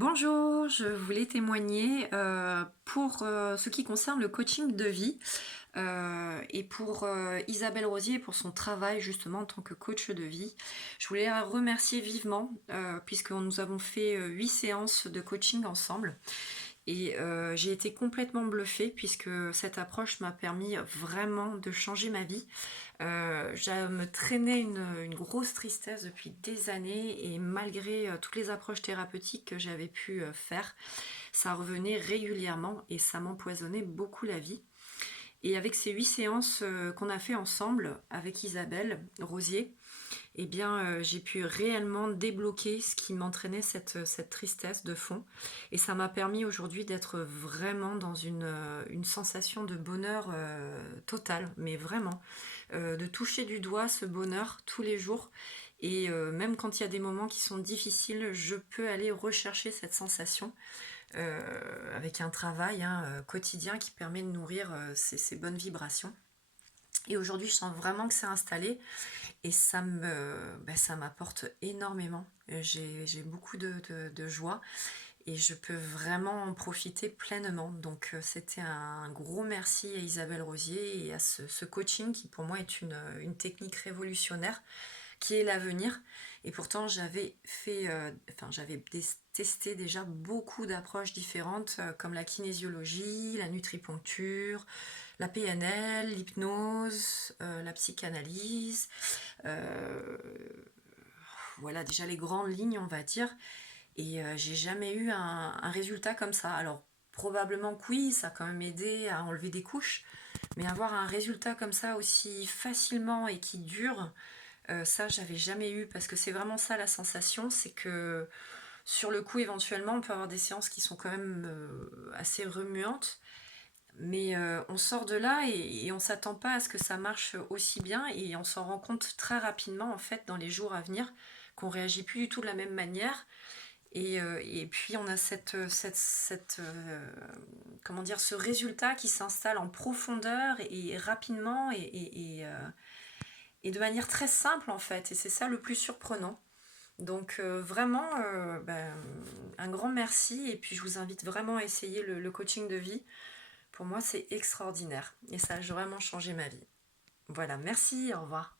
Bonjour, je voulais témoigner pour ce qui concerne le coaching de vie et pour Isabelle Rosier pour son travail justement en tant que coach de vie. Je voulais la remercier vivement puisque nous avons fait 8 séances de coaching ensemble et j'ai été complètement bluffée puisque cette approche m'a permis vraiment de changer ma vie. Je me traînais une grosse tristesse depuis des années et malgré toutes les approches thérapeutiques que j'avais pu faire, ça revenait régulièrement et ça m'empoisonnait beaucoup la vie. Et avec ces 8 séances qu'on a fait ensemble avec Isabelle Rosier, eh bien, j'ai pu réellement débloquer ce qui m'entraînait cette tristesse de fond. Et ça m'a permis aujourd'hui d'être vraiment dans une sensation de bonheur total, mais vraiment. De toucher du doigt ce bonheur tous les jours. Et même quand il y a des moments qui sont difficiles, je peux aller rechercher cette sensation avec un travail quotidien qui permet de nourrir ces bonnes vibrations. Et aujourd'hui, je sens vraiment que c'est installé et ça m'apporte énormément. J'ai beaucoup de joie et je peux vraiment en profiter pleinement. Donc c'était un gros merci à Isabelle Rosier et à ce coaching qui pour moi est une technique révolutionnaire qui est l'avenir. Et pourtant j'avais testé déjà beaucoup d'approches différentes comme la kinésiologie, la nutripuncture, la PNL, l'hypnose, la psychanalyse. Euh, voilà déjà les grandes lignes on va dire. Et j'ai jamais eu un résultat comme ça. Alors probablement que oui, ça a quand même aidé à enlever des couches, mais avoir un résultat comme ça aussi facilement et qui dure, ça j'avais jamais eu parce que c'est vraiment ça la sensation, c'est que sur le coup éventuellement on peut avoir des séances qui sont quand même assez remuantes, mais on sort de là et on s'attend pas à ce que ça marche aussi bien et on s'en rend compte très rapidement en fait dans les jours à venir qu'on réagit plus du tout de la même manière et puis on a comment dire, ce résultat qui s'installe en profondeur et rapidement et de manière très simple en fait. Et c'est ça le plus surprenant. Donc vraiment, un grand merci. Et puis je vous invite vraiment à essayer le coaching de vie. Pour moi, c'est extraordinaire. Et ça a vraiment changé ma vie. Voilà, merci, au revoir.